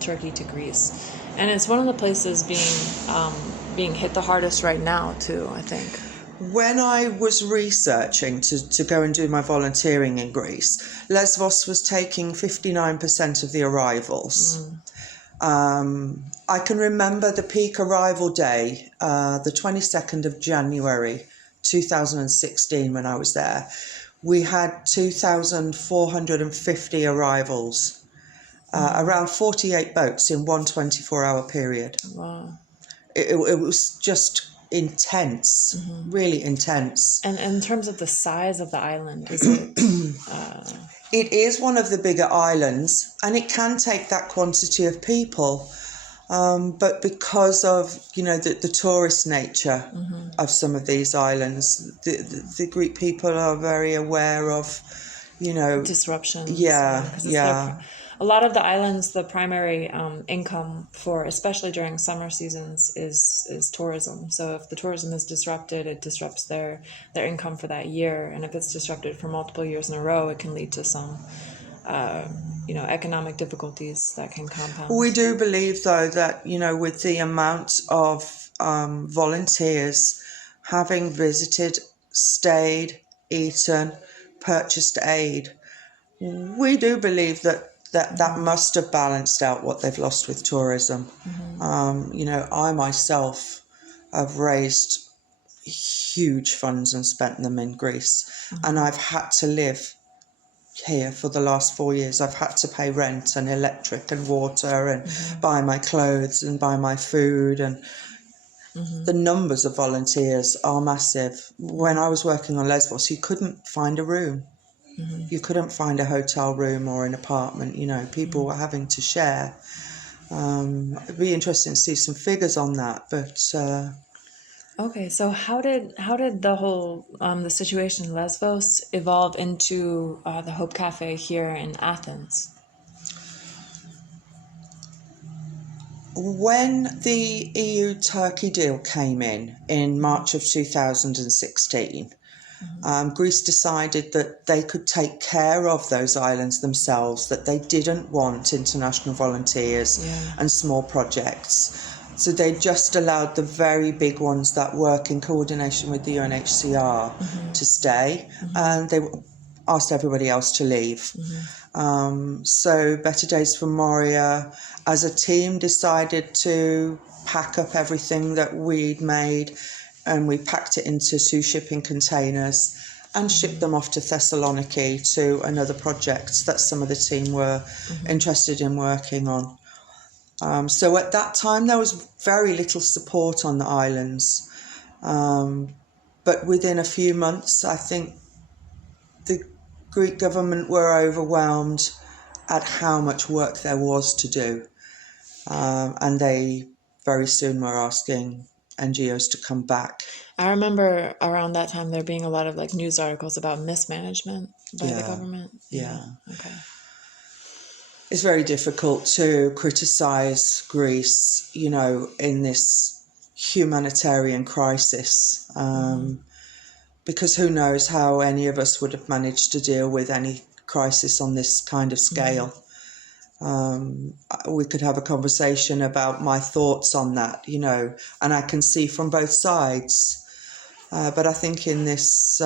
Turkey to Greece. And it's one of the places being hit the hardest right now too, I think. When I was researching to go and do my volunteering in Greece, Lesvos was taking 59% of the arrivals. I can remember the peak arrival day, the 22nd of January 2016 when I was there. We had 2,450 arrivals, around 48 boats in one 24-hour period. Wow. It was just intense, really intense. And in terms of the size of the island, is it... It is one of the bigger islands, and it can take that quantity of people. But because of, the tourist nature of some of these islands, the Greek people are very aware of, disruptions. Yeah, yeah. A lot of the islands, the primary income for, especially during summer seasons, is tourism. So if the tourism is disrupted, it disrupts their income for that year. And if it's disrupted for multiple years in a row, it can lead to some, economic difficulties that can compound. We do believe, though, that, with the amount of volunteers having visited, stayed, eaten, purchased aid, we do believe that must have balanced out what they've lost with tourism. I myself have raised huge funds and spent them in Greece, and I've had to live here for the last 4 years. I've had to pay rent and electric and water and buy my clothes and buy my food, and the numbers of volunteers are massive. When I was working on Lesbos, you couldn't find a room. You couldn't find a hotel room or an apartment. People were having to share. It'd be interesting to see some figures on that, but okay, so how did the whole the situation in Lesbos evolve into the Hope Cafe here in Athens? When the EU-Turkey deal came in March of 2016, Greece decided that they could take care of those islands themselves, that they didn't want international volunteers and small projects. So they just allowed the very big ones that work in coordination with the UNHCR to stay, and they asked everybody else to leave. So Better Days for Moria, as a team, decided to pack up everything that we'd made, and we packed it into 2 shipping containers and shipped them off to Thessaloniki to another project that some of the team were interested in working on. So at that time, there was very little support on the islands. But within a few months, I think the Greek government were overwhelmed at how much work there was to do. And they very soon were asking NGOs to come back. I remember around that time there being a lot of news articles about mismanagement by the government. Yeah. Okay. It's very difficult to criticize Greece, in this humanitarian crisis, because who knows how any of us would have managed to deal with any crisis on this kind of scale. We could have a conversation about my thoughts on that, and I can see from both sides. But I think in this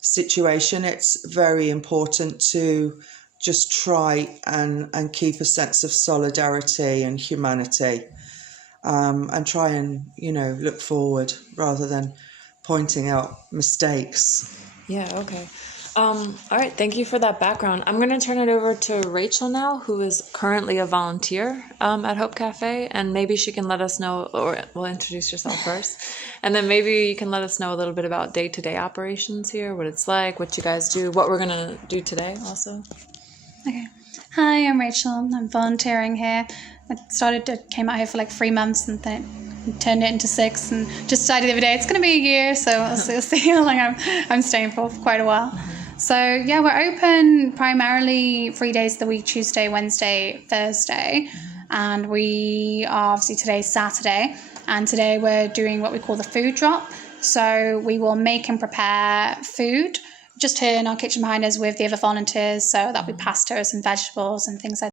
situation, it's very important to just try and keep a sense of solidarity and humanity, and try and, look forward rather than pointing out mistakes. Yeah, okay. All right, thank you for that background. I'm going to turn it over to Rachel now, who is currently a volunteer at Hope Cafe, and maybe she can let us know, or we'll introduce yourself first, and then maybe you can let us know a little bit about day-to-day operations here, what it's like, what you guys do, what we're going to do today also. Okay. Hi, I'm Rachel. I'm volunteering here. I came out here for 3 months and then turned it into 6 and just decided the other day it's going to be a year, so we'll see how long I'm staying for quite a while. So yeah, we're open primarily 3 days of the week, Tuesday, Wednesday, Thursday. And we are obviously today's Saturday, and today we're doing what we call the food drop. So we will make and prepare food just here in our kitchen behind us with the other volunteers. So that'll be pastas and vegetables and things like that.